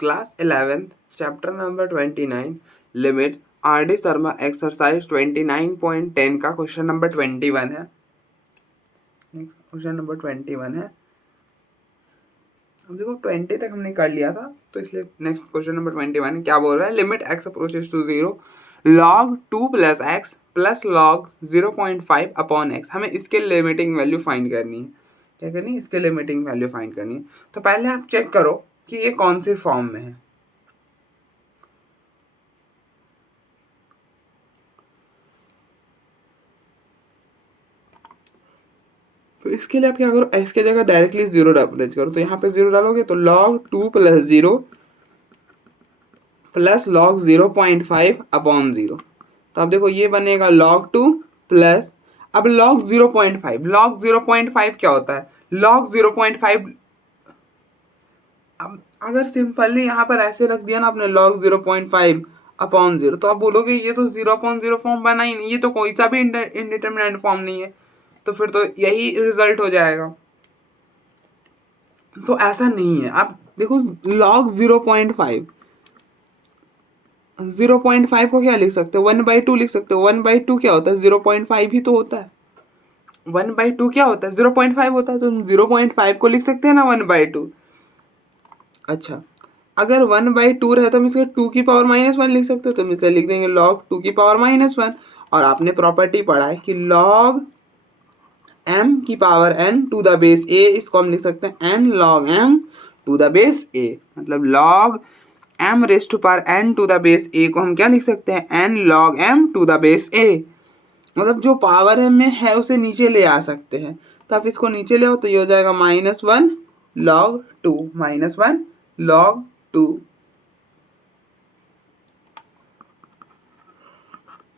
Class 11th chapter number 29 limits R D Sharma exercise 29.10 का question number 21 है। Question number 21 है। अब देखो 20 तक हमने कर लिया था, तो इसलिए नेक्स्ट क्वेश्चन नंबर 21 क्या बोल रहा है। Limit x approaches to 0 log 2 plus x plus log 0.5 upon x. हमें इसके लिमिटिंग वैल्यू फाइंड करनी है। क्या करनी है? इसके लिमिटिंग वैल्यू फाइंड करनी है। तो पहले आप चेक करो कि ये कौन से फॉर्म में है। तो इसके लिए आप क्या करो, एक्स की जगह डायरेक्टली 0 अप्रोच करो। तो यहाँ पे 0 डालोगे तो log 2 plus 0 plus log 0.5 upon 0। तो अब देखो ये बनेगा log 2 प्लस, अब log 0.5, log 0.5 क्या होता है? log 0.5, अब अगर सिंपली यहाँ पर ऐसे रख दिया ना आपने log 0.5 अपॉन 0, तो आप बोलोगे ये तो 0.0 फॉर्म बना ही नहीं, ये तो कोई सा भी इंडिटरमिनेट फॉर्म नहीं है, तो फिर तो यही रिजल्ट हो जाएगा। तो ऐसा नहीं है। आप देखो log 0.5, 0.5 को क्या लिख सकते हो? 1/2 लिख सकते हो। 1/2 क्या होता है? 0.5 ही तो होता है। 1/2 क्या होता है? 0.5 होता है। तो 0.5 को लिख सकते हैं ना 1/2। अच्छा, अगर 1/2 रहे तो हम इसके 2 की पावर -1 लिख सकते हो। तो हम इसे लिख देंगे log 2 की पावर -1। और आपने प्रॉपर्टी पढ़ा है कि log m की power n to the base a, इसको हम लिख सकते हैं n log m to the base a। मतलब log m raise to power n to the base a को हम क्या लिख सकते हैं? n log m to the base a। मतलब जो पावर में है उसे नीचे ले आ सकते हैं। तो आप इसको नीचे ले आओ तो ये हो जाएगा -1 log 2, -1 log 2।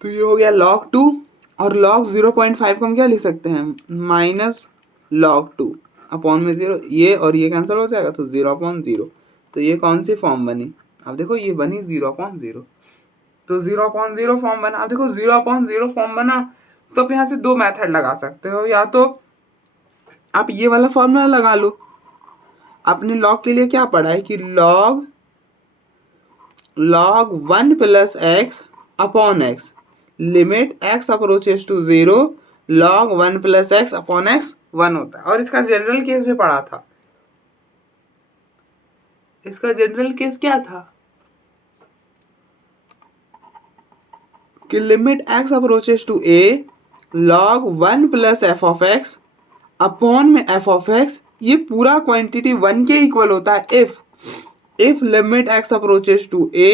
तो ये हो गया log 2। और log 0.5 को हम क्या लिख सकते हैं? माइनस log 2 अपॉन में 0, ये और ये कैंसिल हो जाएगा तो 0/0। तो ये कौन सी फॉर्म बनी? अब देखो ये बनी 0/0। तो 0/0 फॉर्म बना। अब देखो 0/0 फॉर्म बना, तो आप यहाँ से दो मेथड लगा सकते हो। या तो आप ये वाला फॉर्मूला लगा लो। आपने log के लिए क्या पढ़ा है कि log 1 plus x upon x, limit x approaches to 0 log 1 plus x upon x 1 होता है। और इसका जनरल केस भी पढ़ा था। इसका जनरल केस क्या था कि limit x approaches to a log 1 plus f of x upon में एफ ऑफ एक्स, ये पूरा क्वांटिटी 1 के इक्वल होता है if limit x approaches to a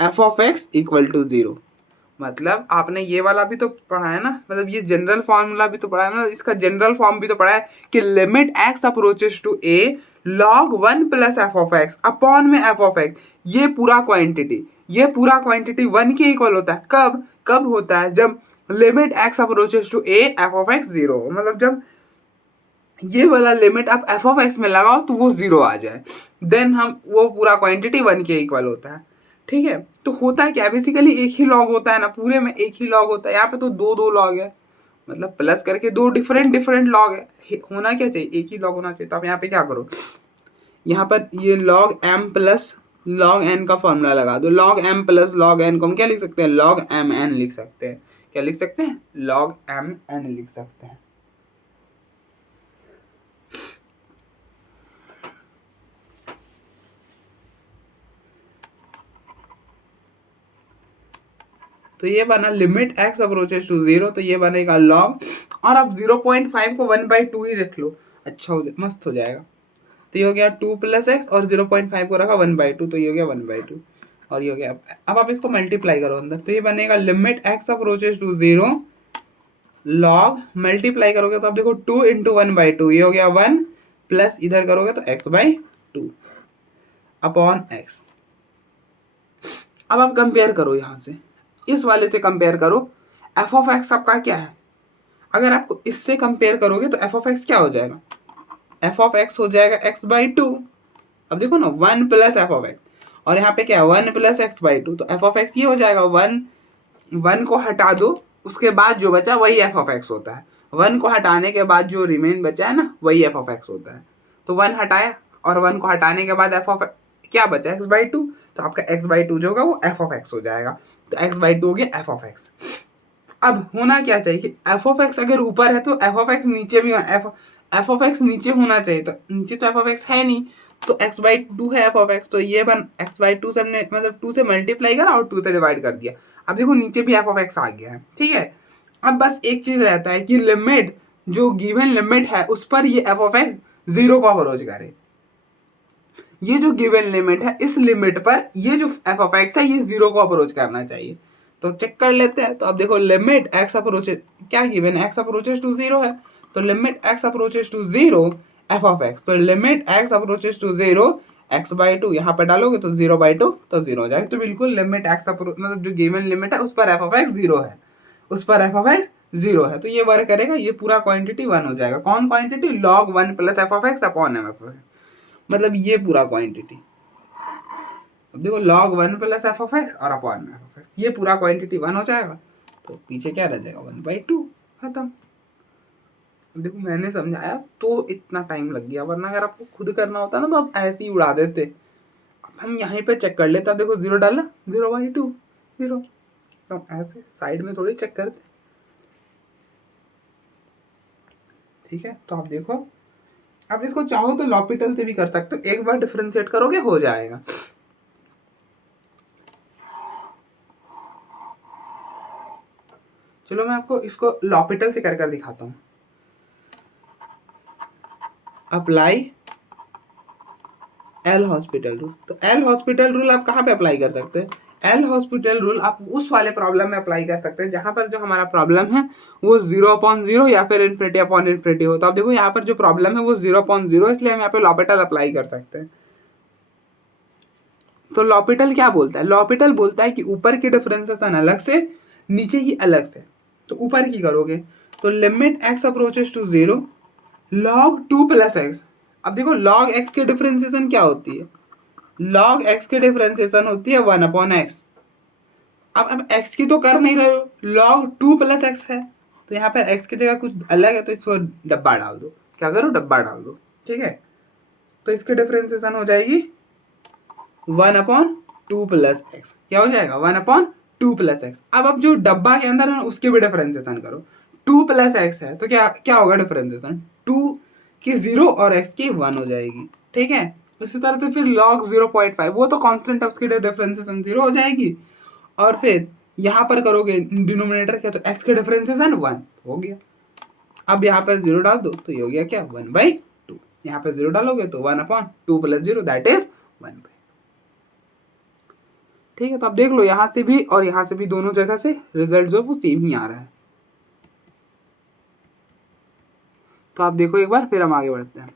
f of x equal to 0। मतलब आपने ये वाला भी तो पढ़ा है ना, मतलब ये जनरल फॉर्मूला भी तो पढ़ा है ना, इसका जनरल फॉर्म भी तो पढ़ा है कि limit x approaches to a log 1 plus f of x upon में एफ ऑफ एक्स, ये पूरा क्वांटिटी 1 के इक्वल होता है। कब होता है? जब limit x approaches to a f of x 0। मतलब जब ये वाला लिमिट आप एफ ऑफ एक्स में लगाओ तो वो 0 आ जाए, देन हम वो पूरा क्वांटिटी 1 के इक्वल होता है। ठीक है, तो होता है क्या? बेसिकली एक ही लॉग होता है ना, पूरे में एक ही लॉग होता है। यहाँ पे तो दो लॉग है, मतलब प्लस करके दो डिफरेंट लॉग है। होना क्या चाहिए? एक ही लॉग होना चाहिए। तो आप यहाँ पे क्या करो, यहाँ पर ये log m plus log n का फॉर्मूला लगा दो। log m plus log n को हम क्या लिख सकते हैं? log mn लिख सकते हैं। क्या लिख सकते हैं? log mn लिख सकते हैं। तो ये बना लिमिट एक्स अप्रोचेस टू 0, तो ये बनेगा log, और अब 0.5 को 1/2 ही रख लो, अच्छा हो मस्त हो जाएगा। तो ये हो गया 2 प्लस एक्स, और 0.5 को रखा 1/2, तो ये हो गया 1/2। और ये हो गया, अब आप इसको मल्टीप्लाई करो अंदर, तो ये बनेगा limit x approaches to 0 log, multiply करोगे तो आप देखो 2 इंटू 1/2, ये हो गया 1, प्लस इधर करोगे तो x/2 अपॉन एक्स। अब आप कंपेयर करो, यहाँ से इस वाले से कंपेयर करो। एफ ऑफ एक्स आपका क्या है? अगर आपको इससे कंपेयर करोगे तो एफ ऑफ एक्स क्या हो जाएगा? एफ ऑफ एक्स हो जाएगा x/2। अब देखो ना 1 प्लस एफ ऑफ एक्स, और यहाँ पे क्या है? 1 प्लस x/2। तो एफ ऑफ एक्स ये हो जाएगा 1 को हटा दो, उसके बाद जो बचा वही एफ ऑफ एक्स होता है। 1 को हटाने के बाद जो रिमेन बचा है ना, वही एफ ऑफ एक्स होता है। तो 1 हटाया, और 1 को हटाने के बाद एफ ऑफ क्या बचा x/2, तो आपका x/2 जो होगा वो f(x) हो जाएगा। तो x/2 हो गया f(x). अब होना क्या चाहिए कि f(x) अगर ऊपर है तो f(x) नीचे भी f(x) नीचे होना चाहिए, तो नीचे तो f(x) है नहीं, तो x/2 है f(x), तो ये बन x/2 से हमने मतलब 2 से मल्टीप्लाई करा और 2 से डिवाइड कर दिया। अब देखो नीचे भी f(x) आ गया है, ठीक है। अब बस एक चीज रहता है कि लिमिट, जो गिवन लिमिट है उस पर ये f(x) 0 को अप्रोच करे। ये जो गिवन लिमिट है, इस लिमिट पर ये जो f(x) है ये 0 को अप्रोच करना चाहिए। तो चेक कर लेते हैं। तो अब देखो लिमिट x अप्रोचेज, क्या गिवन है, x अप्रोचेज टू 0 है, तो limit x approaches to 0 f(x), तो limit x approaches to 0 x/2, यहाँ पे डालोगे तो 0/2 तो 0 हो जाएगा। तो बिल्कुल लिमिट x मतलब जो गिवन लिमिट है उस पर f(x) 0 है, उस पर f(x) 0 है, तो ये वर्क करेगा, ये पूरा क्वांटिटी 1 हो जाएगा। कौन quantity, log 1 plus f(x) upon m(f)(x), मतलब ये पूरा क्वांटिटी। अब देखो log 1 प्लस f(x) और अपॉन में f(x), ये पूरा क्वांटिटी 1 हो जाएगा, तो पीछे क्या रह जाएगा 1/2, खत्म। अब देखो मैंने समझाया तो इतना टाइम लग गया, वरना अगर आपको खुद करना होता ना तो आप ऐसे ही उड़ा देते। अब हम यहीं पे चेक कर लेते। अब देखो 0 डाला, 0/2 0, तो ऐसे साइड में थोड़ी चेक करते, ठीक है। तो आप देखो, अब इसको चाहो तो लॉपिटल से भी कर सकते हो, एक बार डिफरेंशिएट करोगे हो जाएगा। चलो मैं आपको इसको लॉपिटल से कर कर दिखाता हूँ। Apply L hospital rule. तो एल हॉस्पिटल रूल आप कहाँ पे अप्लाई कर सकते हैं, एल हॉस्पिटल रूल आप उस वाले प्रॉब्लम में अप्लाई कर सकते हैं जहाँ पर जो हमारा प्रॉब्लम है वो 0/0 या फिर ∞/∞ हो। तो आप देखो यहाँ पर जो प्रॉब्लम है वो 0/0, इसलिए हम यहाँ पे लॉपिटल अप्लाई कर सकते हैं। तो लॉपिटल क्या बोलता है, लॉपिटल बोलता है कि ऊपर की डिफरेंशिएशन अलग से, नीचे की अलग से। तो ऊपर की करोगे तो limit x approaches to 0 log 2 plus x. अब देखो log x की डिफरेंशिएशन क्या होती है, log x की डिफरेंशिएशन होती है 1/x। अब x की तो कर नहीं रहे हो, log 2 प्लस एक्स है, तो यहाँ पर x की जगह कुछ अलग है, तो इसको डब्बा डाल दो। क्या करो, डब्बा डाल दो, ठीक है। तो इसकी डिफरेंशिएशन हो जाएगी 1/2 प्लस एक्स। क्या हो जाएगा, 1/2 प्लस एक्स। अब जो डब्बा के अंदर है ना उसके भी डिफरेंशिएशन करो। 2 प्लस एक्स है तो क्या क्या होगा डिफरेंशिएशन, 2 की 0 और x की 1 हो जाएगी, ठीक है। इसी तरह से फिर log 0.5, वो तो कांस्टेंट है, उसकी डिफरेंशिएशन 0 हो जाएगी। और फिर यहाँ पर करोगे डिनोमिनेटर क्या, तो x की डिफरेंशिएशन 1 हो गया। अब यहाँ पर 0 डाल दो तो ये हो गया क्या, 1/2। यहाँ पर 0 डालोगे तो 1/2 प्लस 0 दैट इज 1/2, ठीक है। तो आप देख लो यहाँ से भी और यहाँ से भी दोनों जगह से रिजल्ट जो है वो सेम ही आ रहा है। तो आप देखो एक बार, फिर हम आगे बढ़ते हैं।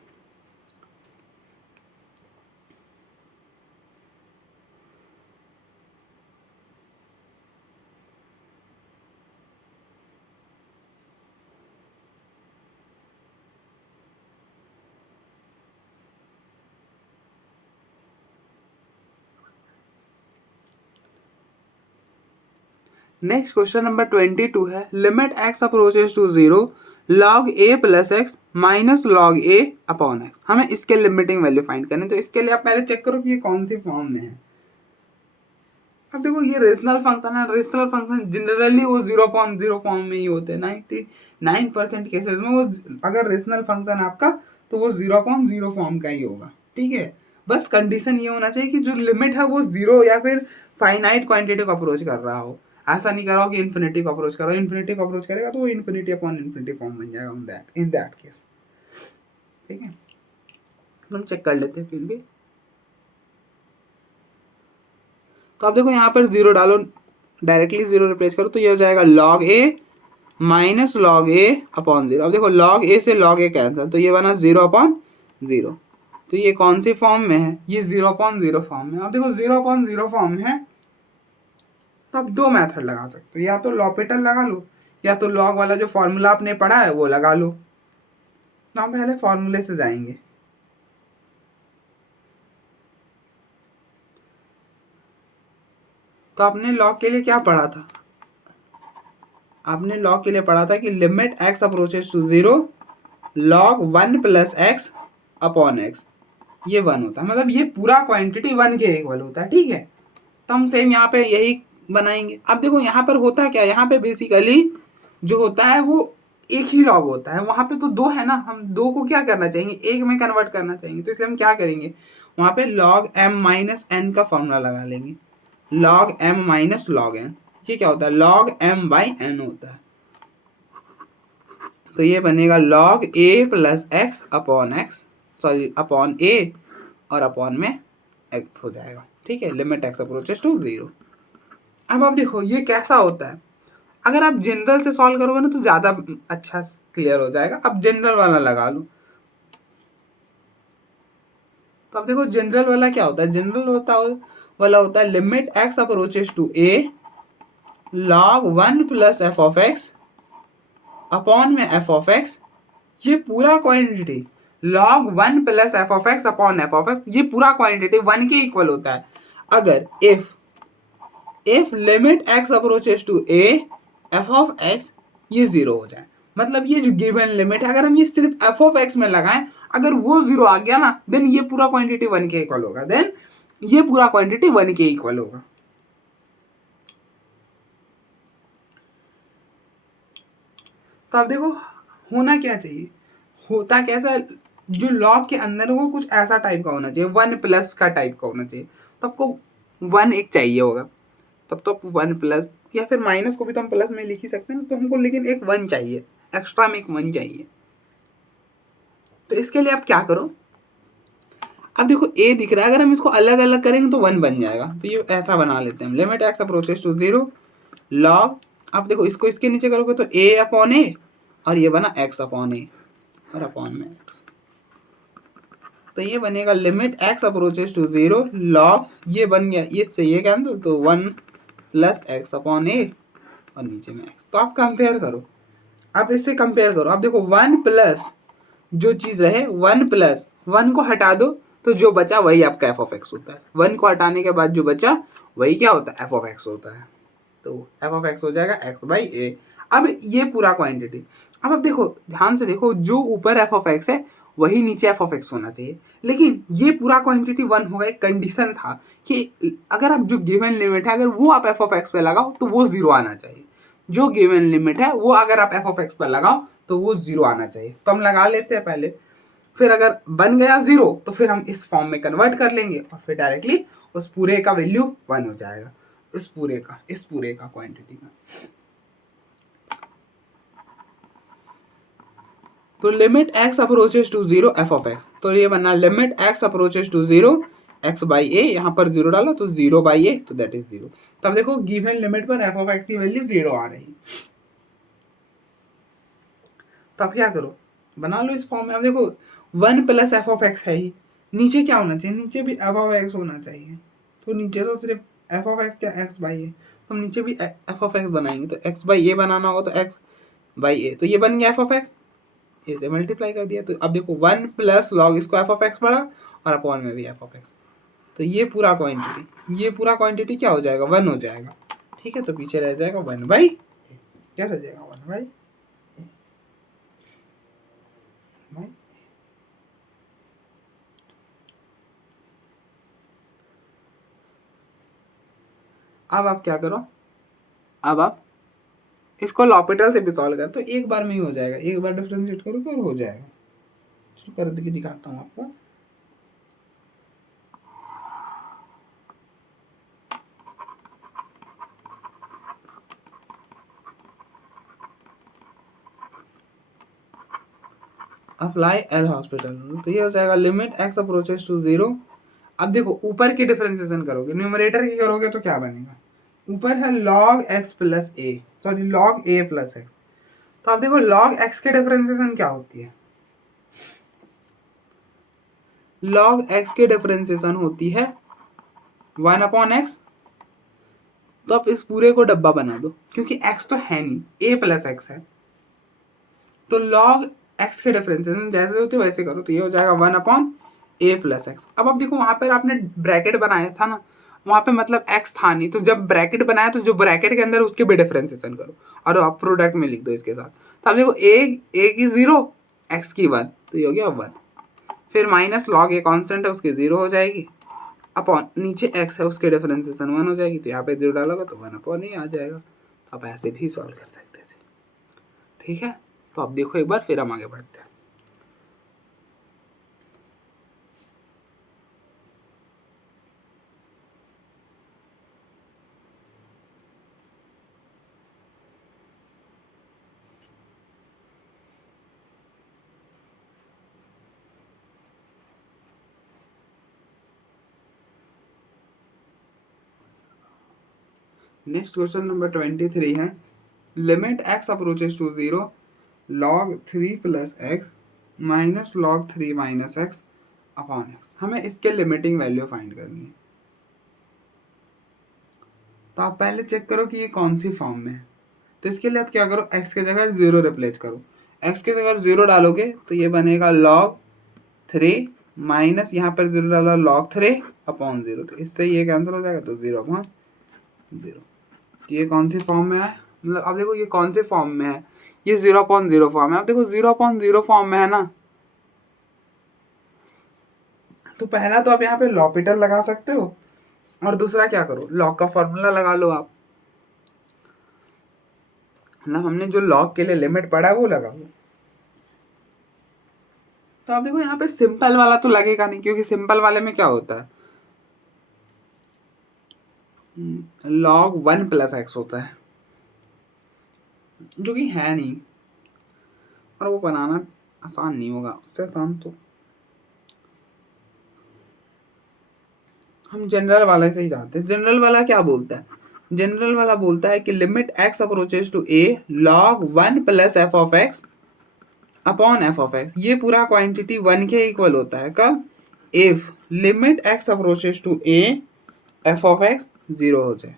नेक्स्ट क्वेश्चन नंबर 22 है, limit x approaches to 0 log a plus x minus log a upon x. हमें इसके लिमिटिंग वैल्यू फाइंड करनी है, तो इसके लिए आप पहले चेक करो कि ये कौन सी फॉर्म में है। अब देखो ये रेशनल फंक्शन है, रेशनल फंक्शन जनरली वो 0.0 फॉर्म में ही होते हैं। 99% केसेस में वो, अगर रेशनल फंक्शन आपका तो वो 0.0 फॉर्म का ही होगा, ठीक है। बस कंडीशन ये होना चाहिए कि जो लिमिट है वो 0 या फिर फाइनाइट क्वांटिटी को अप्रोच कर रहा हो। ऐसा नहीं करो कि इन्फिनिटी को अप्रोच करो, इन्फिनिटी को अप्रोच करेगा तो वो इन्फिनिटी अपॉन इन्फिनिटी फॉर्म बन जाएगा इन दैट केस, ठीक है। हम चेक कर लेते हैं फिर भी। तो आप देखो यहाँ पर 0 डालो, डायरेक्टली 0 रिप्लेस करो तो ये हो जाएगा log a minus log a upon 0। अब देखो log a से log a कैंसिल, तो ये बना 0/0। तो ये कौन सी फॉर्म में है, ये 0/0 फॉर्म में। अब देखो 0/0 फॉर्म में है, तो आप दो मेथड लगा सकते हो, या तो लॉपिटल लगा लो या तो log वाला जो फॉर्मूला आपने पढ़ा है वो लगा लो। तो हम पहले फॉर्मूले से जाएंगे। तो आपने log के लिए क्या पढ़ा था, आपने log के लिए पढ़ा था कि limit x approaches to 0 log 1 plus x upon x. ये 1 होता है, मतलब ये पूरा क्वांटिटी 1 के इक्वल होता है। ठीक है, तो हम सेम यहाँ पे यही बनाएंगे। अब देखो यहाँ पर होता क्या है, यहाँ पे बेसिकली जो होता है वो एक ही लॉग होता है, वहाँ पे तो 2 है ना, हम 2 को क्या करना चाहेंगे, एक में कन्वर्ट करना चाहेंगे, तो इसलिए हम क्या करेंगे, वहाँ पे log m माइनस n का फॉर्मूला लगा लेंगे। log m minus log n, ये क्या होता है, log m बाई n होता है। तो ये बनेगा log a plus x upon x, sorry upon a और अपॉन में x हो जाएगा। ठीक है, लिमिट x अप्रोचेस टू 0। अब आप देखो ये कैसा होता है, अगर आप जनरल से सॉल्व करोगे ना तो ज़्यादा अच्छा क्लियर हो जाएगा। अब जनरल वाला लगा लो, तो अब देखो जनरल वाला क्या होता है, जनरल वाला होता है limit x approaches to a log 1 plus f of x upon में एफ ऑफ एक्स, ये पूरा quantity log 1 plus f of x upon f of x, ये पूरा क्वांटिटी 1 के इक्वल होता है अगर if limit x approaches to a f of x ये 0 हो जाए। मतलब ये जो गिवन लिमिट है, अगर हम ये सिर्फ एफ ऑफ एक्स में लगाएं, अगर वो 0 आ गया ना, देन ये पूरा क्वांटिटी 1 के इक्वल होगा, देन ये पूरा क्वांटिटी 1 के इक्वल होगा। तो आप देखो होना क्या चाहिए, होता कैसा, जो लॉग के अंदर वो कुछ ऐसा टाइप का होना चाहिए, 1 प्लस का टाइप का होना चाहिए। तो आपको 1 एक चाहिए होगा, तब तो 1 प्लस, या फिर माइनस को भी तो हम प्लस में लिख ही सकते हैं, तो हमको लेकिन एक 1 चाहिए, एक्स्ट्रा में एक 1 चाहिए। तो इसके लिए आप क्या करो, अब देखो a दिख रहा है, अगर हम इसको अलग अलग करेंगे तो 1 बन जाएगा। तो ये ऐसा बना लेते हैं, limit x approaches to 0 log, आप देखो इसको इसके नीचे करोगे तो a अपॉन ए, और ये बना x अपॉन ए और अपॉन में x। तो ये बनेगा limit x approaches to 0 log, ये बन गया, ये से ये कैंसिल, तो 1 प्लस एक्स अपॉन ए और नीचे में x। तो आप कंपेयर करो, आप इससे कंपेयर करो, आप देखो 1 प्लस जो चीज़ रहे 1 प्लस 1 को हटा दो तो जो बचा वही आपका एफ ऑफ एक्स होता है। 1 को हटाने के बाद जो बचा वही क्या होता है, एफ ऑफ एक्स होता है। तो एफ ऑफ एक्स हो जाएगा एक्स बाई ए। अब ये पूरा क्वांटिटी, अब आप देखो ध्यान से देखो, जो ऊपर एफ ऑफ एक्स है वही नीचे एफ ऑफ एक्स होना चाहिए, लेकिन ये पूरा क्वांटिटी 1 होगा। एक कंडीशन था कि अगर आप जो गिवन लिमिट है अगर वो आप एफ ऑफ एक्स पे लगाओ तो वो 0 आना चाहिए, जो गिवन लिमिट है वो अगर आप एफ ऑफ एक्स पर लगाओ तो वो 0 आना चाहिए। तो हम लगा लेते हैं पहले, फिर अगर बन गया 0 तो फिर हम इस फॉर्म में कन्वर्ट कर लेंगे और फिर डायरेक्टली उस पूरे का वैल्यू 1 हो जाएगा, इस पूरे का क्वांटिटी का। तो limit x approaches to 0 f of x, तो ये बनना limit x approaches to 0 x by a, यहाँ पर 0 डाला तो 0 बाई ए, तो दैट इज 0। तब देखो गिवन लिमिट पर एफ ऑफ एक्स की वैल्यू 0 आ रही। तो आप क्या करो, बना लो इस फॉर्म में। अब देखो 1 प्लस एफ ऑफ एक्स है ही, नीचे क्या होना चाहिए, नीचे भी एफ ऑफ एक्स होना चाहिए। तो नीचे तो सिर्फ एफ ऑफ एक्स क्या, एक्स बाई ए, तो हम नीचे भी एफ ऑफ एक्स बनाएंगे, तो एक्स बाई ए बनाना होगा तो एक्स बाई ए, तो ये बन गया एफ ऑफ एक्स, इसे मल्टीप्लाई कर दिया। तो अब देखो 1 प्लस लॉग इसको एफ ऑफ एक्स पड़ा और अपॉन में भी एफ ऑफ एक्स, तो ये पूरा क्वांटिटी क्या हो जाएगा, 1 हो जाएगा। ठीक है, तो पीछे रह जाएगा 1 बाई, क्या रह जाएगा 1 बाई। अब आप क्या करो, अब आप इसको लॉपिटल से भी सॉल्व कर, तो एक बार में ही हो जाएगा, एक बार डिफरेंशिएट करोगे और हो जाएगा। चलो कर के दिखाता हूँ आपको। अप्लाई एल हॉस्पिटल, तो ये हो जाएगा लिमिट एक्स अप्रोचेस टू 0। अब देखो ऊपर की डिफरेंशिएशन करोगे, न्यूमरेटर की करोगे तो क्या बनेगा, ऊपर है log x plus A, sorry log a plus x. तो आप देखो log x की डिफरेंशिएशन क्या होती है, log x की डिफरेंशिएशन होती है 1 अपॉन एक्स। तो आप इस पूरे को डब्बा बना दो, क्योंकि x तो है नहीं, a प्लस एक्स है। तो log x के डिफरेंशिएशन जैसे होते वैसे करो, तो ये हो जाएगा 1 अपॉन a प्लस एक्स। अब आप देखो वहाँ पर आपने ब्रैकेट बनाया था ना, वहाँ पे मतलब x था नहीं, तो जब ब्रैकेट बनाया तो जो ब्रैकेट के अंदर उसके भी डिफरेंशिएशन करो और आप प्रोडक्ट में लिख दो इसके साथ। तो आप देखो a की 0 x की 1, तो ये हो गया 1। फिर माइनस लॉग ए कांस्टेंट है उसकी 0 हो जाएगी, अपॉन नीचे x है उसके डिफरेंशिएशन 1 हो जाएगी, तो यहाँ पे 0 डालोगे तो 1 अपॉन ही आ जाएगा। तो आप ऐसे भी सॉल्व कर सकते थे। ठीक है, तो आप देखो एक बार, फिर हम आगे बढ़ते हैं। नेक्स्ट क्वेश्चन नंबर 23 है, limit x approaches to 0 log 3 plus x minus log 3 minus x upon x. हमें इसके लिमिटिंग वैल्यू फाइंड करनी है। तो आप पहले चेक करो कि ये कौन सी फॉर्म में है। तो इसके लिए आप क्या करो, x के जगह 0 रिप्लेस करो। x के जगह 0 डालोगे तो ये बनेगा log 3 माइनस यहाँ पर 0 डाला log 3 अपॉन 0, तो इससे ये कैंसिल हो जाएगा, तो 0 अपॉन 0। ये कौन सी फॉर्म में है, मतलब अब देखो ये कौन से फॉर्म में है, ये 0.0 फॉर्म है। अब देखो 0.0 फॉर्म में है ना, तो पहला तो आप यहाँ पे लॉपिटल लगा सकते हो, और दूसरा क्या करो, लॉग का फॉर्मूला लगा लो आप। मतलब हमने जो लॉग के लिए लिमिट पढ़ा है वो लगाओ। तो आप देखो यहाँ पे सिंपल वाला तो लगेगा नहीं, क्योंकि सिंपल वाले में क्या होता है, log 1 प्लस एक्स होता है, जो कि है नहीं, और वो बनाना आसान नहीं होगा। उससे आसान तो हम जनरल वाले से ही जाते हैं। जनरल वाला क्या बोलता है, जनरल वाला बोलता है कि limit x approaches to a log 1 plus f of x upon f of x, ये पूरा क्वांटिटी 1 के इक्वल होता है कब, if limit x approaches to a f of x 0 हो जाए।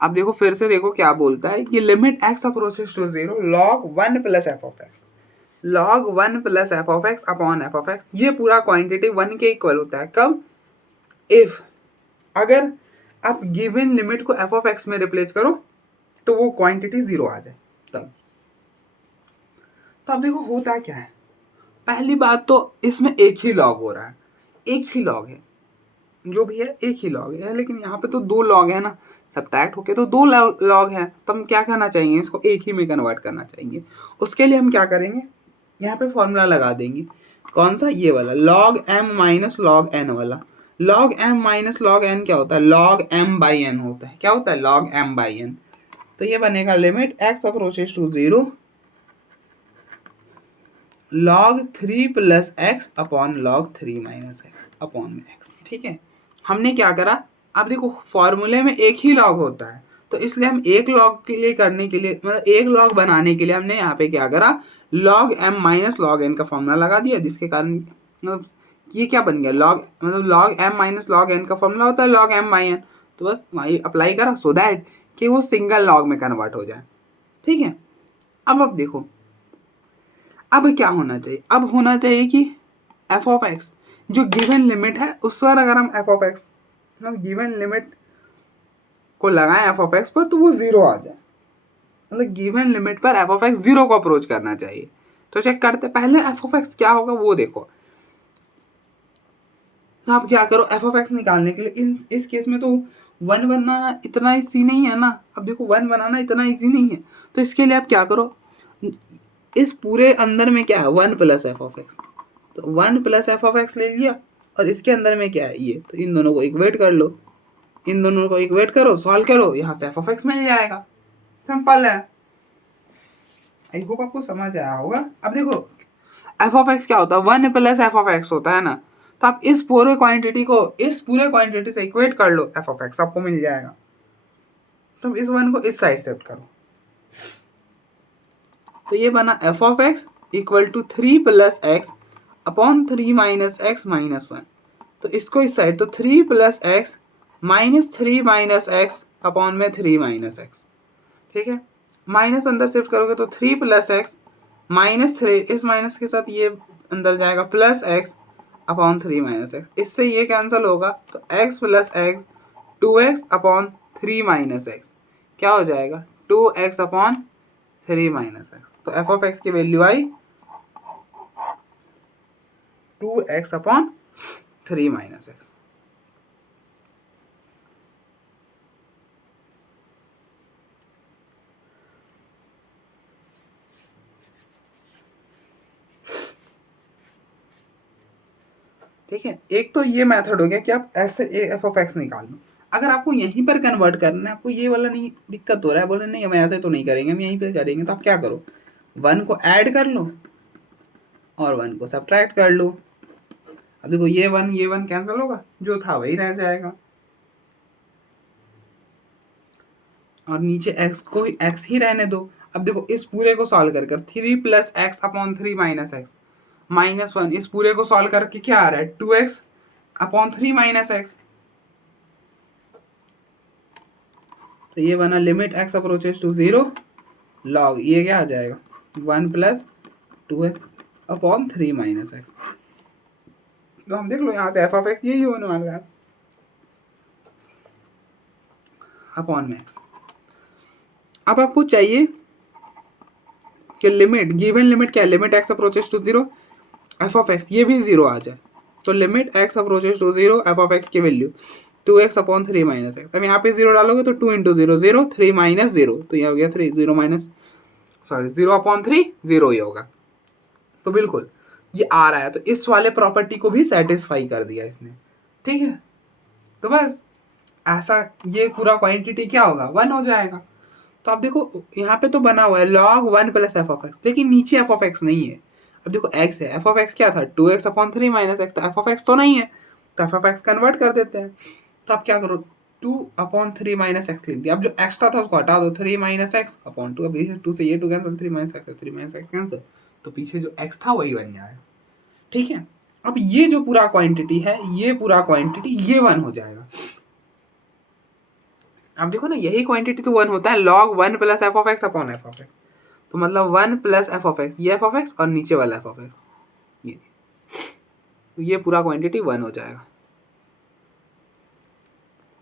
अब देखो फिर से देखो क्या बोलता है कि limit x approaches to 0 log 1 plus f of x, log 1 plus f of x upon f of x, ये पूरा क्वांटिटी 1 के इक्वल होता है कब, इफ अगर आप गिवन लिमिट को एफ ऑफ एक्स में रिप्लेस करो तो वो क्वांटिटी 0 आ जाए तब। तो अब देखो होता क्या है, पहली बात तो इसमें एक ही लॉग हो रहा है, एक ही लॉग है, जो भी है एक ही लॉग है, लेकिन यहाँ पे तो 2 लॉग है ना, सब्ट्रैक्ट होके तो 2 लॉग है, तो हम क्या करना चाहिए, इसको एक ही में कन्वर्ट करना चाहिए। उसके लिए हम क्या करेंगे, यहाँ पे फॉर्मूला लगा देंगे, कौन सा, ये वाला log m minus log n वाला। log m minus log n क्या होता है, log m बाई n होता है। क्या होता है, log m बाई n। तो ये बनेगा limit x approaches to 0 log 3 plus x upon log 3 minus x upon में x। ठीक है, हमने क्या करा, अब देखो फॉर्मूले में एक ही log होता है, तो इसलिए हम एक log के लिए करने के लिए, मतलब एक log बनाने के लिए हमने यहाँ पे क्या करा, log m minus log n का फॉर्मूला लगा दिया, जिसके कारण मतलब ये क्या बन गया, log मतलब log m minus log n का फॉर्मूला होता है log m बाई n, तो बस वही अप्लाई करा सो दैट कि वो सिंगल log में कन्वर्ट हो जाए। ठीक है, अब देखो अब क्या होना चाहिए, अब होना चाहिए कि एफ ऑफ एक्स जो गिवन लिमिट है उस पर अगर हम एफ ऑफ एक्स मतलब गिवन लिमिट को लगाएं एफ ऑफ एक्स पर, तो वो 0 आ जाए, मतलब गिवन लिमिट पर एफ ऑफ एक्स 0 को अप्रोच करना चाहिए। तो चेक करते पहले एफ ऑफ एक्स क्या होगा वो देखो। तो आप क्या करो, एफ ऑफ एक्स निकालने के लिए इस केस में तो 1 बनाना इतना ईजी नहीं है ना। अब देखो 1 बनाना इतना ईजी नहीं है, तो इसके लिए आप क्या करो, इस पूरे अंदर में क्या है 1 प्लस एफ ऑफ एक्स, तो 1 प्लस एफ ऑफ एक्स ले लिया, और इसके अंदर में क्या है ये, तो इन दोनों को इक्वेट कर लो, इन दोनों को इक्वेट करो, सॉल्व करो, यहाँ से एफ ऑफ एक्स मिल जाएगा। सिंपल है, आई होप आपको समझ आया होगा। अब देखो एफ ऑफ एक्स क्या होता है, 1 प्लस एफ ऑफ एक्स होता है ना, तो आप इस पूरे क्वांटिटी को इस पूरे क्वांटिटी से इक्वेट कर लो, एफ ऑफ एक्स आपको मिल जाएगा। तो इस 1 को इस साइड शिफ्ट करो, तो ये बना f of x equal to 3 plus x upon 3 minus x minus 1। तो इसको इस साइड, तो 3 plus x minus 3 minus x upon में 3 माइनस एक्स। ठीक है, माइनस अंदर शिफ्ट करोगे तो 3 प्लस एक्स माइनस 3, इस माइनस के साथ ये अंदर जाएगा plus x upon 3 minus x, इससे ये कैंसिल होगा, तो x plus x 2x upon 3 minus x क्या हो जाएगा, 2x अपॉन 3 माइनस एक्स। तो एफ ऑफ एक्स की वैल्यू आई 2x अपॉन 3 माइनस एक्स। ठीक है, एक तो ये मेथड हो गया कि आप ऐसे एफ ऑफ एक्स निकाल लो। अगर आपको यहीं पर कन्वर्ट करना है, आपको ये वाला नहीं दिक्कत हो रहा है, बोले नहीं हम ऐसे तो नहीं करेंगे, हम यहीं पे करेंगे, तो आप क्या करो, 1 को ऐड कर लो और 1 को सब्ट्रैक्ट कर लो। अब देखो ये 1 कैंसिल होगा, जो था वही रह जाएगा, और नीचे x को x ही रहने दो। अब देखो इस पूरे को सॉल्व कर 3 plus x upon 3 minus x minus 1, इस पूरे को सॉल्व करके क्या आ रहा है, 2x अपॉन 3 माइनस एक्स। तो ये बना limit x approaches to 0 log, ये क्या आ जाएगा 1 plus 2x upon 3 minus x. तो हम देख लो यहाँ से एफ ऑफ एक्स यही होने वाला है अपॉन में एक्स। अब आपको चाहिए कि लिमिट, गिवन लिमिट क्या है, limit x approaches to 0 f of x ये भी 0 आ जाए। तो limit x approaches to 0 f of x की value 2x upon 3 minus x. अब यहाँ पे 0 डालोगे तो 2 इंटू 0 0, 3 माइनस 0, तो ये हो गया 3, 0 माइनस सॉरी 0 अपॉन 3 0 ही होगा। तो बिल्कुल ये आ रहा है, तो इस वाले प्रॉपर्टी को भी सेटिस्फाई कर दिया इसने। ठीक है, तो बस ऐसा ये पूरा क्वांटिटी क्या होगा 1 हो जाएगा। तो आप देखो यहाँ पे तो बना हुआ है log 1 plus f of x, लेकिन नीचे एफ ऑफ एक्स नहीं है। अब देखो x है, एफ ऑफ एक्स क्या था 2x अपॉन 3 माइनस एक्स, तो एफ ऑफ एक्स तो नहीं है, तो एफ ऑफ एक्स कन्वर्ट कर देते हैं। तो आप क्या करो 2 अपॉन 3 माइनस एक्स लिख दिया। अब जो एक्स्ट्रा था उसको हटा दो, 3 माइनस एक्स अपॉन 2, अब 2 से ये 2 cancel, 3 minus x 3 minus x cancel, तो पीछे जो x था वही बन जाएगा। ठीक है, अब ये जो पूरा क्वांटिटी है, ये पूरा क्वांटिटी ये 1 हो जाएगा। अब देखो ना यही क्वांटिटी तो 1 होता है log 1 plus f of x upon f of x. तो मतलब 1 प्लस एफ ऑफ एक्स, ये एफ ऑफ एक्स और नीचे वाला एफ ऑफ एक्स, ये तो ये पूरा क्वांटिटी 1 हो जाएगा।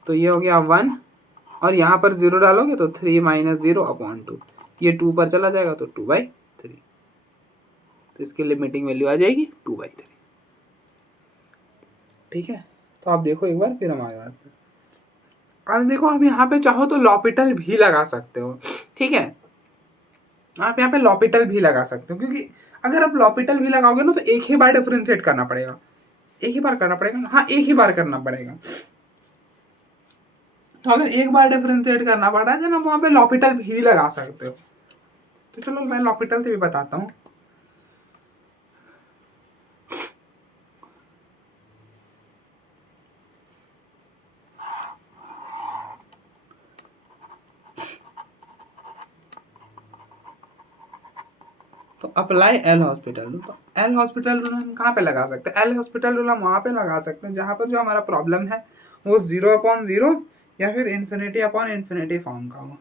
तो ये हो गया 1, और यहाँ पर 0 डालोगे तो 3 माइनस 0 अपॉन 2, ये 2 पर चला जाएगा तो 2/3, तो इसकी लिमिटिंग वैल्यू आ जाएगी 2/3। ठीक है, तो आप देखो एक बार, फिर हम आगे बढ़ते हैं। अब देखो आप यहाँ पे चाहो तो लॉपिटल भी लगा सकते हो। ठीक है, आप यहाँ पे लॉपिटल भी लगा सकते हो, क्योंकि अगर आप लॉपिटल भी लगाओगे ना तो एक ही बार डिफरेंशिएट करना पड़ेगा, एक ही बार करना पड़ेगा, हाँ एक ही बार करना पड़ेगा। तो अगर एक बार डिफरेंशिएट करना पड़ा है ना, वहाँ पे लॉपिटल भी लगा सकते हो। तो चलो मैं लॉपिटल से भी बताता हूँ। तो अप्लाई एल हॉस्पिटल रूल, तो एल हॉस्पिटल रूल हम कहाँ पे लगा सकते हैं, एल हॉस्पिटल रूल हम वहाँ पे लगा सकते हैं जहाँ पर जो हमारा प्रॉब्लम है वो 0 अपॉन 0 या फिर इन्फिनिटी अपॉन इन्फिनिटी फॉर्म का हो।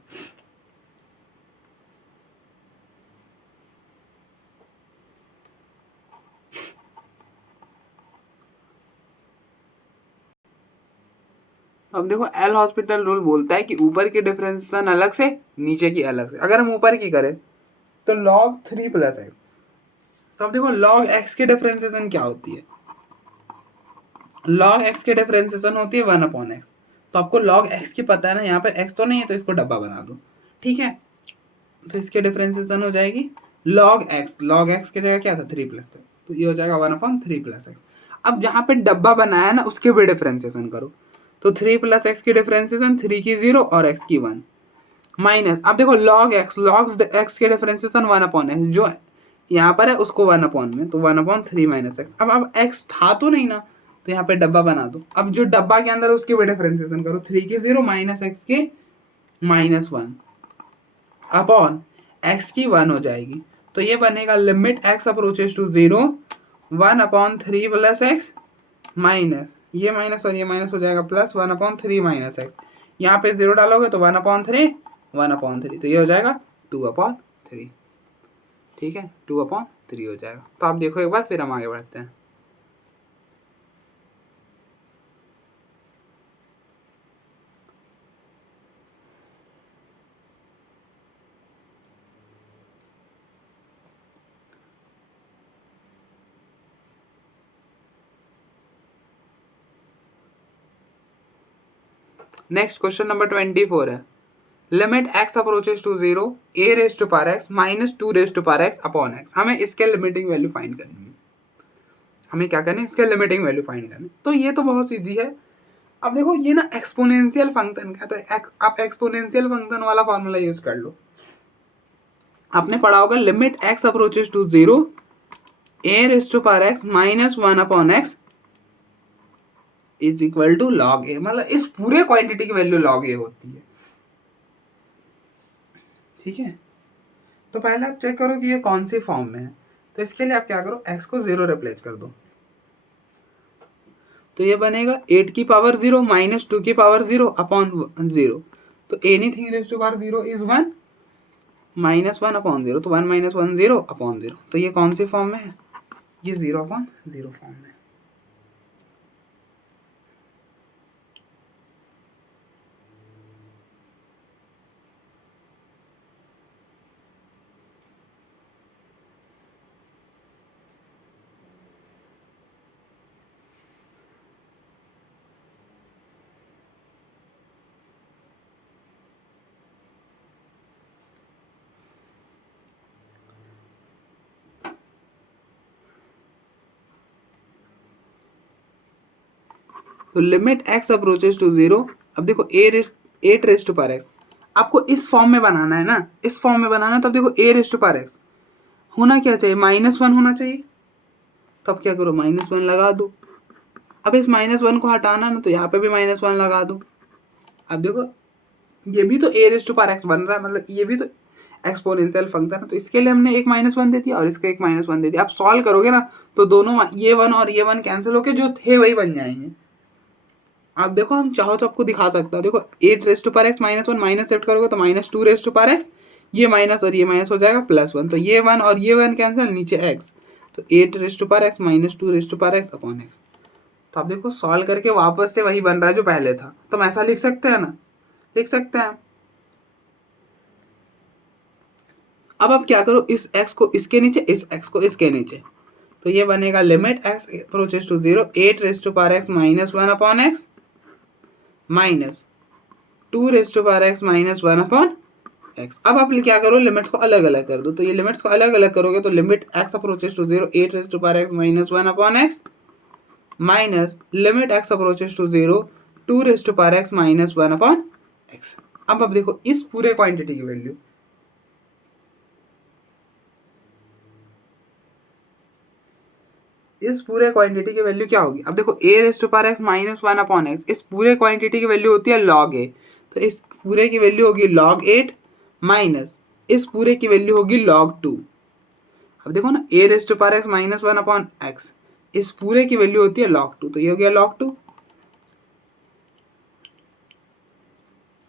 अब देखो एल हॉस्पिटल रूल बोलता है कि ऊपर की डिफरेंशिएशन अलग से, नीचे की अलग से। अगर हम ऊपर की करें तो log 3 प्लस एक्स, तो अब देखो log x की डिफरेंशिएशन क्या होती है, log x की डिफरेंशिएशन होती है 1 अपॉन एक्स। तो आपको log x की पता है ना, यहाँ पे x तो नहीं है तो इसको डब्बा बना दो। ठीक है, तो इसकी डिफरेंशिएशन हो जाएगी log x की जगह क्या था 3 प्लस था, तो ये हो जाएगा 1 अपॉन 3 प्लस एक्स। अब जहाँ पे डब्बा बनाया ना उसके भी डिफरेंशिएशन करो, तो 3 प्लस एक्स की डिफरेंशिएशन 3 की 0 और x की 1 माइनस, अब देखो log x के डिफरेंशिएशन 1 अपॉन एक्स, जो यहाँ पर है उसको 1 अपॉन में, तो 1 अपॉन 3 माइनस एक्स। अब x था तो नहीं ना, तो यहाँ पे डब्बा बना दो। अब जो डब्बा के अंदर उसकी भी डिफरेंशिएशन करो, 3 की 0 माइनस एक्स के -1 अपॉन एक्स की 1 हो जाएगी। तो ये बनेगा limit x approaches to 0 1 upon 3 plus x minus ये माइनस और ये माइनस हो जाएगा प्लस 1 अपॉन 3 माइनस एक्स। यहाँ पे 0 डालोगे तो 1 अपॉन 3 1 अपॉन 3, तो ये हो जाएगा 2 अपॉन 3। ठीक है, 2 अपॉन 3 हो जाएगा। तो आप देखो एक बार, फिर हम आगे बढ़ते हैं। नेक्स्ट क्वेश्चन नंबर 24 है, limit x approaches to 0 a raise to power x minus 2 raise to power x upon x। हमें इसके लिमिटिंग वैल्यू फाइंड करनी है। हमें क्या करना है, इसके लिमिटिंग वैल्यू फाइंड करनी है। तो ये तो बहुत ईजी है। अब देखो ये ना एक्सपोनेंशियल फंक्शन का, तो आप एक्सपोनेंशियल फंक्शन वाला फॉर्मूला यूज कर लो। आपने पढ़ा होगा limit x approaches to 0 a raise to power x minus 1 upon x is equal to log a। मतलब इस पूरे क्वांटिटी की वैल्यू लॉग a होती है। ठीक है, तो पहले आप चेक करो कि ये कौन सी फॉर्म में है। तो इसके लिए आप क्या करो, x को 0 रिप्लेस कर दो, तो ये बनेगा 8 की पावर 0 माइनस 2 की पावर 0 अपॉन 0। तो anything raise to power 0 is 1 minus 1 upon 0, तो 1 माइनस 1 0 अपॉन 0। तो ये कौन सी फॉर्म में है, ये 0 अपॉन 0 फॉर्म में है। तो लिमिट x अप्रोचेस टू 0, अब देखो 8 रेज टू पावर x आपको इस फॉर्म में बनाना है ना, इस फॉर्म में बनाना है। तो अब देखो a raise to power x होना क्या चाहिए, -1 होना चाहिए। तो अब क्या करो, -1 लगा दो। अब इस -1 को हटाना ना, तो यहाँ पे भी -1 लगा दो। अब देखो ये भी तो a raise to power x बन रहा है, मतलब ये भी तो एक्सपोनेंशियल फंक्शन है। तो इसके लिए हमने एक -1 दे दिया और इसका एक -1 दे दिया। आप सॉल्व करोगे ना तो दोनों ये 1 और ये 1 कैंसिल होके जो थे वही बन जाएंगे। आप देखो, हम चाहो तो आपको दिखा सकता हूँ। देखो 8 raise to power x -1 minus set करोगे तो -2 रेज टू पावर एक्स, ये माइनस और ये माइनस हो जाएगा +1। तो ये 1 और ये 1 कैंसिल, नीचे x। तो 8 raise to power x -2 raise to power x upon x. तो आप देखो सॉल्व करके वापस से वही बन रहा है जो पहले था। तो हम ऐसा लिख सकते हैं ना, लिख सकते हैं। अब आप क्या करो, इस x को इसके नीचे, इस x को इसके नीचे। तो ये बनेगा limit x approaches to 0 8 raise to power x -1 upon x minus 2 raise to power x -1 upon x. अब आप क्या करो, लिमिट्स को अलग अलग कर दो। तो ये लिमिट्स को अलग अलग करोगे तो limit x approaches to 0 8 raise to power x -1 upon x minus limit x approaches to 0 2 raise to power x -1 upon x. अब देखो इस पूरे क्वांटिटी की वैल्यू, इस पूरे क्वांटिटी की वैल्यू क्या होगी। अब देखो a raise to power x -1 upon x, इस पूरे क्वांटिटी की वैल्यू होती है log a। तो इस पूरे की वैल्यू होगी log 8 माइनस इस पूरे की वैल्यू होगी log 2। अब देखो ना, a raise to power x -1 upon x, इस पूरे की वैल्यू होती है log 2। तो ये हो गया log 2।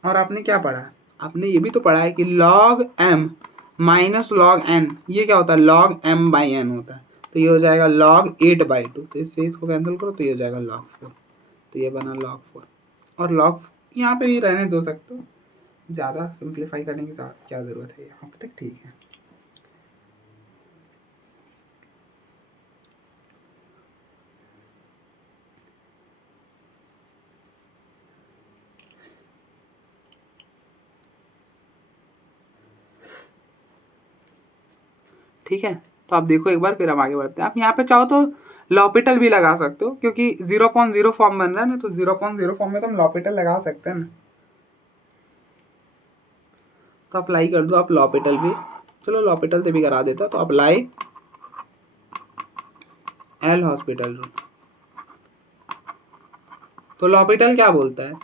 और आपने क्या पढ़ा, आपने ये भी तो पढ़ा है कि log m minus log n, ये क्या होता है, log m बाई n होता है। तो ये हो जाएगा log 8/2। तो इससे इसको कैंसिल करो तो ये हो जाएगा log 4। तो ये बना log 4। और log यहाँ पे भी रहने दो सकते हो, ज़्यादा सिंप्लीफाई करने की क्या ज़रूरत है, यहाँ पे तक ठीक है। ठीक है, तो आप देखो एक बार, फिर हम आगे बढ़ते हैं। आप यहाँ पे चाहो तो लॉपिटल भी लगा सकते हो, क्योंकि 0.0 फॉर्म बन रहा है ना, तो 0.0 फॉर्म में तो हम लॉपिटल लगा सकते हैं ना। तो अप्लाई कर दो आप लॉपिटल भी, चलो लॉपिटल से भी करा देता। तो अप्लाई एल हॉस्पिटल रूल। तो लॉपिटल क्या बोलता है,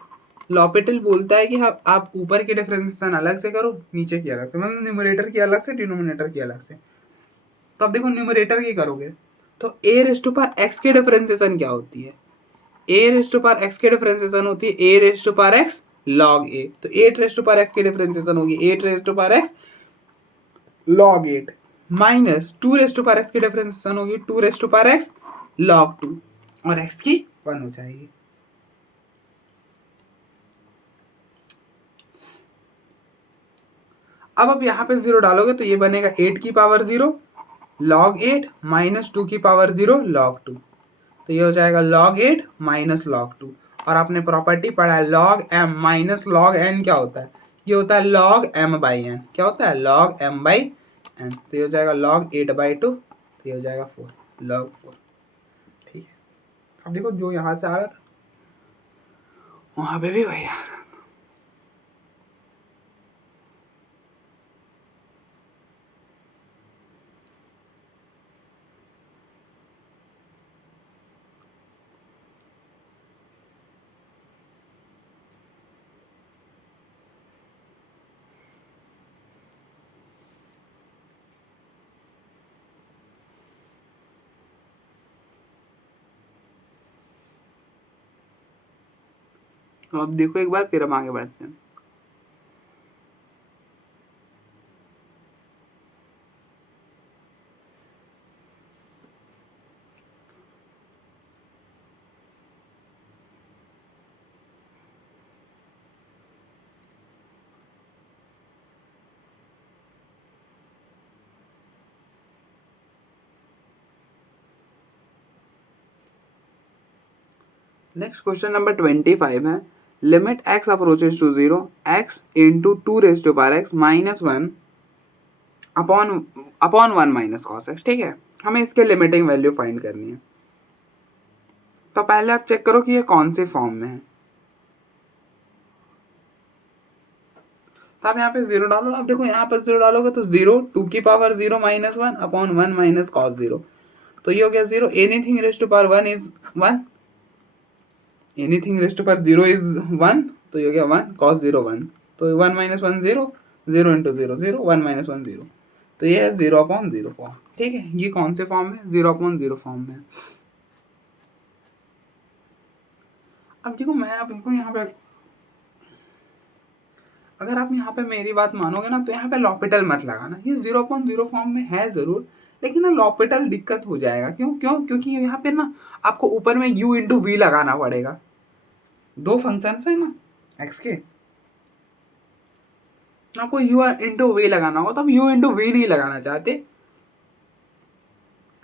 लॉपिटल बोलता है कि आप ऊपर की डिफरेंशिएशन अलग से करो, नीचे की अलग से, मतलब न्यूमरेटर की अलग से, डिनोमिनेटर की अलग से। तो अब देखो न्यूमरेटर की करोगे तो a raise to power x की डिफरेंशिएशन क्या होती है, a raise to power x की डिफरेंशिएशन होती है a raise to power x log a। तो 8 रेज टू पावर x की डिफरेंशिएशन होगी 8 raise to power x log 8 minus 2 raise to power x की डिफरेंशिएशन होगी 2 raise to power x log 2, और x की 1 हो जाएगी। अब आप यहाँ पे 0 डालोगे तो ये बनेगा 8 की पावर 0 log 8 माइनस 2 की पावर 0 log 2। तो ये हो जाएगा log 8 माइनस log 2। और आपने प्रॉपर्टी पढ़ा है log m minus log n क्या होता है, ये होता है log m बाई n, क्या होता है log m बाई n, तो ये हो जाएगा log 8/2, तो ये हो जाएगा 4 log 4। ठीक है, अब देखो जो यहाँ से आ रहा था वहाँ पे भी वही आ रहा। तो अब देखो एक बार फिर हम आगे बढ़ते हैं। नेक्स्ट क्वेश्चन नंबर 25 है, limit x approaches to 0 x into 2 minus 1 upon 1 minus cos x. ठीक है, हमें इसके लिमिटिंग वैल्यू फाइंड करनी है। तो पहले आप चेक करो कि ये कौन से फॉर्म में है। तो आप यहाँ पे 0 डालो। अब देखो यहाँ पर 0 डालोगे तो 0 2 की power 0 minus 1 upon 1 minus cos 0, तो ये हो गया 0। Anything raise to power 1 is 1, anything raise to power 0 is 1, तो ये हो गया 1 कॉस 0 1, तो 1 माइनस 1 0, 0 इंटू 0 0, 1 माइनस 1 0, तो ये है 0/0 फॉर्म। ठीक है, ये कौन से फॉर्म में, 0/0 फॉर्म में। अब देखो मैं आपको यहाँ पे, अगर आप यहाँ पे मेरी बात मानोगे ना तो यहाँ पे लॉपिटल मत लगाना। ये 0/0 फॉर्म में है जरूर, लेकिन ना लॉपिटल दिक्कत हो जाएगा। क्यों क्यों क्योंकि यहाँ पे ना आपको ऊपर में u इंटू वी लगाना पड़ेगा। दो फंक्शन है ना x के, आपको u इंटू वी लगाना होगा, तो हम u इंटू वी नहीं लगाना चाहते,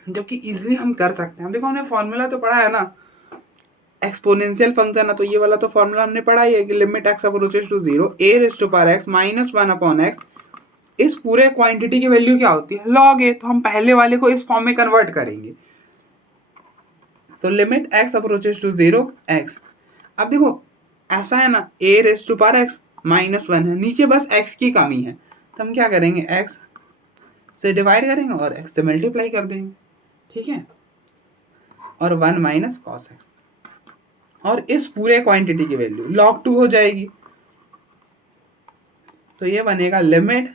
जबकि इजिली हम कर सकते हैं। देखो हमने फॉर्मूला तो पढ़ा है ना, एक्सपोनेंशियल फंक्शन है, तो ये वाला तो फॉर्मूला हमने पढ़ा ही है कि limit x approaches to 0 a raise to power x minus 1 upon x। इस पूरे क्वांटिटी की वैल्यू क्या होती है, log a, तो हम पहले वाले को इस फॉर्म में कन्वर्ट करेंगे। तो limit x approaches to 0 x। अब देखो ऐसा है ना, a raise to power x minus 1 है, नीचे बस x की कमी है, तो हम क्या करेंगे, x से डिवाइड करेंगे और x से मल्टीप्लाई कर देंगे। ठीक है, और 1 माइनस कॉस एक्स, और इस पूरे क्वांटिटी की वैल्यू log 2 हो जाएगी। तो ये बनेगा limit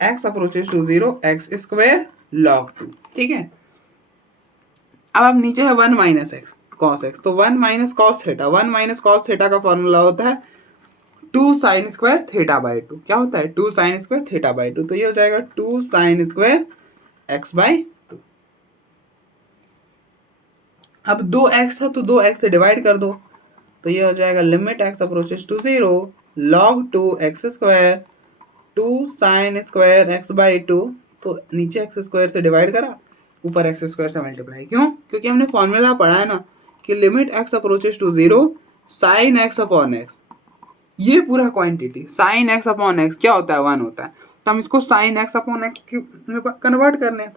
x approaches to 0 x square log 2। ठीक है, अब नीचे है 1 माइनस एक्स कॉस एक्स, तो 1 minus cos theta, 1 minus cos theta का फॉर्मूला होता है 2 साइन स्क्वायर थीटा बाई 2। क्या होता है, 2 साइन स्क्वायर थीटा बाई 2, तो ये हो जाएगा 2 साइन स्क्वायर एक्स बाई 2। अब 2x है तो 2x से डिवाइड कर दो, तो ये हो जाएगा limit x approaches to 0 log 2 x square 2 sine square x by 2, तो नीचे एक्स स्क्वायर से डिवाइड करा, ऊपर एक्स स्क्वायर से मल्टीप्लाई। क्यों, क्योंकि हमने फॉर्मूला पढ़ा है ना कि limit x approaches to 0 sine x upon x, ये पूरा quantity sine x upon x क्या होता है, 1 होता है, तो हम इसको साइन एक्स अपॉन एक्स में कन्वर्ट करने हैं।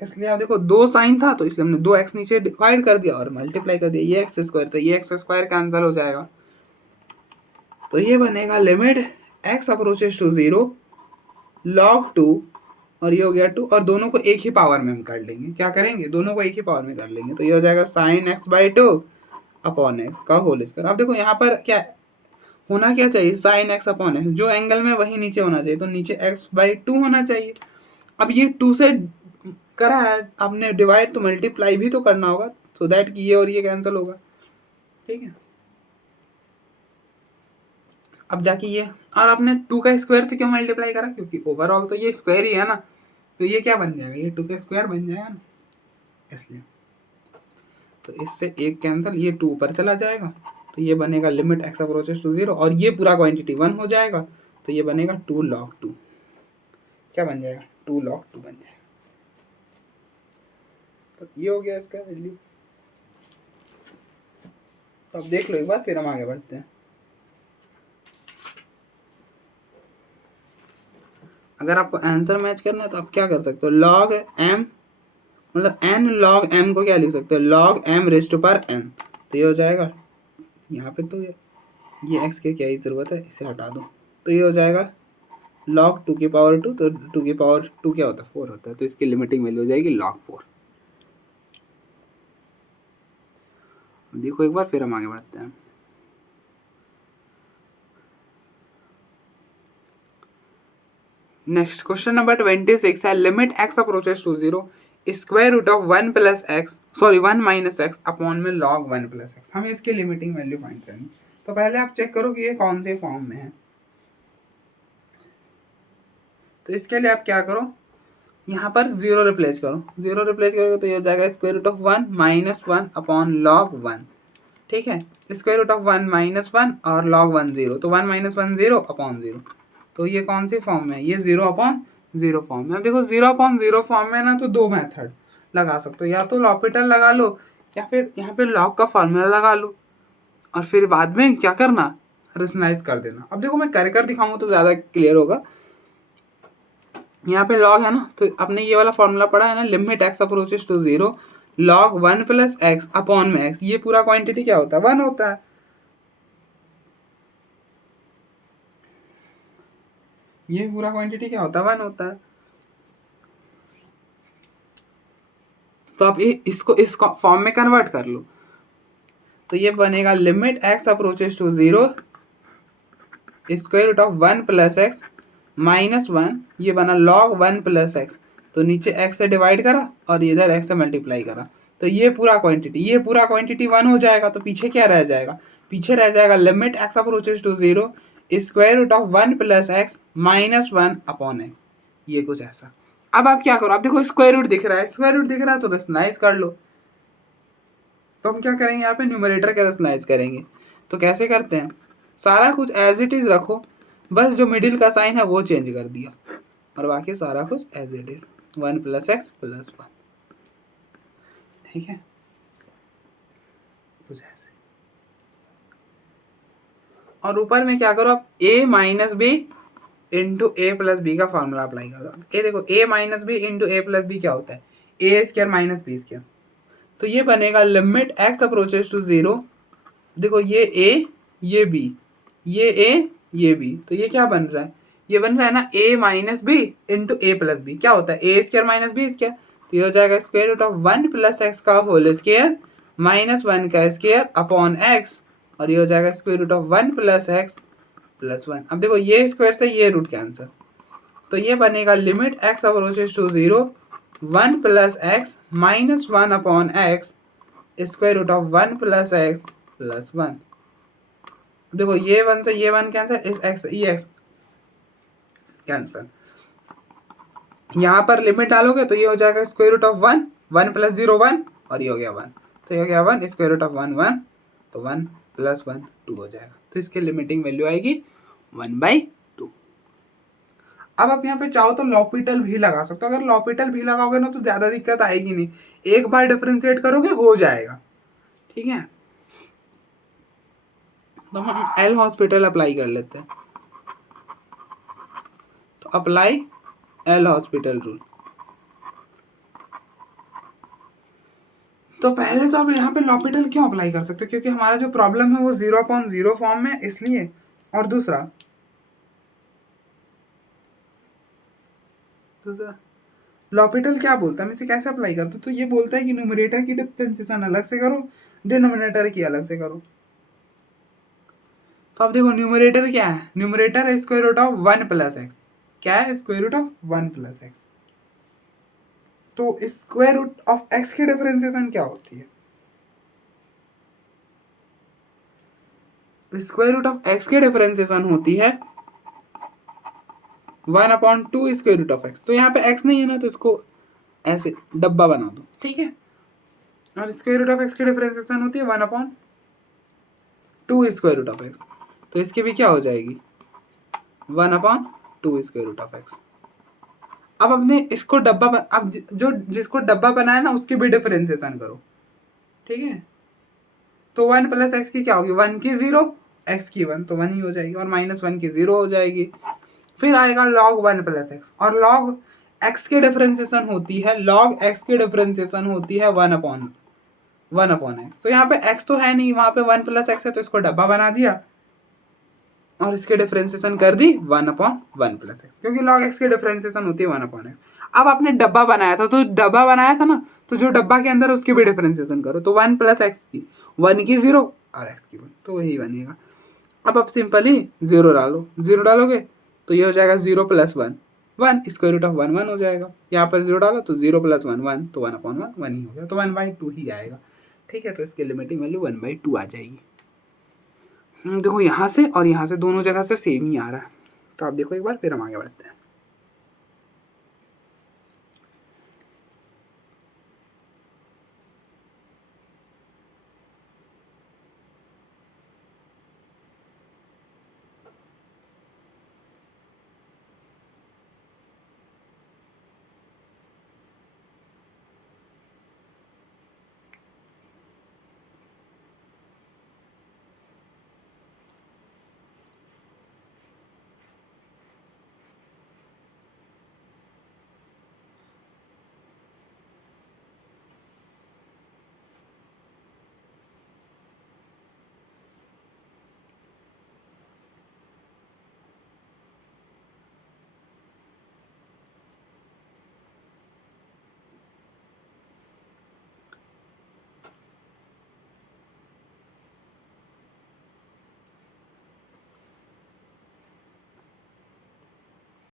इसलिए आप देखो 2 साइन था तो इसलिए हमने 2x नीचे डिवाइड कर दिया और मल्टीप्लाई कर दिया, ये एक्स स्क्वायर, तो ये एक्स स्क्वायर कैंसिल हो जाएगा, तो ये बनेगा limit x approaches to 0 log 2, और ये हो गया 2, और दोनों को एक ही पावर में हम कर लेंगे। क्या करेंगे, दोनों को एक ही पावर में कर लेंगे, तो ये हो जाएगा sine x by 2 upon x का होल स्क्वायर। अब देखो यहाँ पर क्या होना, क्या चाहिए, साइन एक्स अपॉन एक्स, जो एंगल में वही नीचे होना चाहिए, तो नीचे एक्स बाई 2 होना चाहिए। अब ये 2 से करा है आपने डिवाइड, तो मल्टीप्लाई भी तो करना होगा, सो दैट कि ये और ये कैंसिल होगा। ठीक है, अब जाके ये, और आपने 2 का स्क्वायर से क्यों मल्टीप्लाई करा, क्योंकि ओवरऑल तो ये स्क्वायर ही है ना, तो ये क्या बन जाएगा, ये 2 का स्क्वायर बन जाएगा ना, इसलिए तो इससे एक कैंसिल, ये 2 ऊपर चला जाएगा, तो ये बनेगा लिमिट x अप्रोचेस टू 0, और ये पूरा क्वांटिटी 1 हो जाएगा, तो ये बनेगा 2 log 2। क्या बन जाएगा, 2 log 2 बन जाएगा। तो ये हो गया इसका वैल्यू। तो अब देख लो एक बार, फिर हम आगे बढ़ते हैं। अगर आपको आंसर मैच करना है तो आप क्या कर सकते हो, लॉग एम, मतलब एन लॉग एम को क्या लिख सकते हो, लॉग एम रेस्ट पर एन। तो ये हो जाएगा, यहाँ पे तो ये एक्स के क्या ही ज़रूरत है, इसे हटा दो। तो ये हो जाएगा लॉग 2 की पावर 2, तो 2 की पावर 2 क्या होता है, 4 होता है। तो इसकी लिमिटिंग वैल्यू हो जाएगी लॉग 4। देखो एक बार, फिर हम आगे बढ़ते हैं। नेक्स्ट क्वेश्चन नंबर 26 है, limit x approaches to 0, square root of 1 plus x, sorry 1 minus x upon में लॉग 1 प्लस एक्स। हमें इसकी लिमिटिंग वैल्यू फाइंड करनी। तो पहले आप चेक करो कि ये कौन से फॉर्म में है। तो इसके लिए आप क्या करो, यहाँ पर 0 रिप्लेस करो। 0 रिप्लेस करोगे तो ये हो जाएगा square root of 1 minus 1 upon log 1। ठीक है, स्क्वायर रूट ऑफ 1 माइनस 1 और लॉग 1 0, तो 1 माइनस 1 0 अपॉन 0। तो ये कौन सी फॉर्म में है, ये 0 अपॉन 0 फॉर्म में। अब देखो 0 अपॉन 0 फॉर्म में ना, तो दो मेथड लगा सकते हो, या तो लॉपिटल लगा लो या फिर यहाँ पे लॉग का फॉर्मूला लगा लो, और फिर बाद में क्या करना, रेशनलाइज कर देना। अब देखो मैं कर दिखाऊंगा तो ज़्यादा क्लियर होगा। यहाँ पे लॉग है ना, तो आपने ये वाला फॉर्मूला पढ़ा है ना, limit x approaches to 0 log 1 plus x upon में एक्स। ये पूरा क्वांटिटी क्या होता है, 1 होता है। ये पूरा क्वांटिटी क्या होता है, 1 होता है। तो आप इसको इस फॉर्म में कन्वर्ट कर लो। तो ये बनेगा limit x approaches to 0 square root of 1 plus x minus 1, ये बना लॉग 1 प्लस एक्स। तो नीचे एक्स से डिवाइड करा और इधर एक्स से मल्टीप्लाई करा। तो ये पूरा क्वांटिटी 1 हो जाएगा। तो पीछे क्या रह जाएगा, पीछे रह जाएगा limit x approaches to 0 square root of 1 plus x minus 1 upon x. ये कुछ ऐसा। अब आप क्या करो, आप देखो स्क्वायर रूट दिख रहा है, तो रेशनलाइज कर लो। तो हम क्या करेंगे, यहाँ पे न्यूमरेटर का रेशनलाइज करेंगे। तो कैसे करते हैं, सारा कुछ एज इट इज रखो, बस जो मिडिल का साइन है वो चेंज कर दिया, और बाकी सारा कुछ as it is, 1 plus x plus 1। ठीक है, कुछ ऐसे। और ऊपर में क्या करो, आप a minus b into a plus b का फॉर्मूला अप्लाई करो। ये देखो a minus b into a plus b क्या होता है, a square minus b square. तो ये बनेगा लिमिट एक्स अप्रोचेस टू 0, देखो ये a ये b, ये a ये b, तो ये क्या बन रहा है, ये बन रहा है ना a minus b into a plus b, क्या होता है a square minus b square. तो ये हो जाएगा square root of 1 plus x का होल स्क्वायर माइनस 1 का स्क्वायर अपॉन एक्स, और ये हो जाएगा square root of 1 plus x plus 1। अब देखो ये स्क्वायर से ये रूट कैंसिल, तो ये बनेगा limit x approaches to 0 1 plus x minus 1 upon x square root of 1 plus x plus 1। देखो ये 1 से ये 1 कैंसिल, इस एक्स से ये एक्स कैंसिल। यहाँ पर लिमिट डालोगे तो ये हो जाएगा स्क्वायर रूट ऑफ 1, 1 प्लस 0 1, और ये हो गया 1। तो ये हो गया 1 स्क्वायर रूट ऑफ 1 1, तो 1 प्लस 1 2 हो जाएगा। तो इसकी लिमिटिंग वैल्यू आएगी 1/2। अब आप यहाँ पे चाहो तो लॉपिटल भी लगा सकते हो। अगर लॉपिटल भी लगाओगे ना तो ज़्यादा दिक्कत आएगी नहीं, एक बार डिफ्रेंशिएट करोगे हो जाएगा। ठीक है, तो हम एल हॉस्पिटल अप्लाई कर लेते हैं। तो अप्लाई एल हॉस्पिटल रूल। तो पहले तो आप यहाँ पे लॉपिटल क्यों अप्लाई कर सकते हो, क्योंकि हमारा जो प्रॉब्लम है वो 0/0 फॉर्म में, इसलिए। और दूसरा लॉपिटल क्या बोलता है, हम इसे कैसे अप्लाई करते हैं, तो ये बोलता है कि न्यूमरेटर की डिफरेंशिएशन अलग से करो, डिनोमिनेटर की अलग से करो। तो अब देखो न्यूमरेटर क्या है, न्यूमरेटर है square root of 1 plus x. क्या है, square root of 1 plus x. तो स्क्वायर रूट ऑफ एक्स की डिफरेंशिएशन क्या होती है, स्क्वायर रूट ऑफ एक्स की डिफरेंशिएशन होती है 1/2 स्क्वायर रूट ऑफ एक्स। तो यहाँ पे एक्स नहीं है ना, तो इसको ऐसे डब्बा बना दो। ठीक है, और स्क्वायर रूट ऑफ एक्स की डिफरेंशिएशन होती है 1/2 स्क्वायर रूट ऑफ एक्स। तो इसकी भी क्या हो जाएगी 1/2 स्क्वायर रूट ऑफ एक्स। अब अपने इसको डब्बा अब जो जिसको डब्बा बनाया ना उसकी भी डिफरेंशिएशन करो। ठीक है, तो 1 प्लस एक्स की क्या होगी, 1 की 0, एक्स की 1 तो 1 ही हो जाएगी, और -1 की 0 हो जाएगी। फिर आएगा log 1 प्लस एक्स, और log x की डिफरेंशिएशन होती है, log x की डिफरेंशिएशन होती है 1 अपॉन एक्स। तो यहाँ पे x तो है नहीं, वहां पे 1 प्लस एक्स है, तो इसको डब्बा बना दिया और इसके डिफरेंशिएशन कर दी 1 अपॉन 1 प्लस एक्स, क्योंकि log x की डिफरेंशिएशन होती है 1 अपॉन एक्स। अब आपने डब्बा बनाया था, तो डब्बा बनाया था ना, तो जो डब्बा के अंदर उसकी भी डिफरेंशिएशन करो, तो 1 प्लस एक्स की 1 की 0 और x की 1, तो वही बनेगा। अब आप सिंपली 0 डालो, 0 डालोगे तो ये हो जाएगा 0 प्लस 1 1, स्क्वायर रूट ऑफ 1 1 हो जाएगा। यहाँ पर 0 डालो तो 0 प्लस 1 1, तो 1 अपॉन 1 1 ही हो गया, तो 1/2 ही आएगा। ठीक है, तो इसकी लिमिटिंग वैल्यू 1/2 आ जाएगी। देखो यहाँ से और यहाँ से दोनों जगह से सेम ही आ रहा है, तो आप देखो एक बार, फिर हम आगे बढ़ते हैं।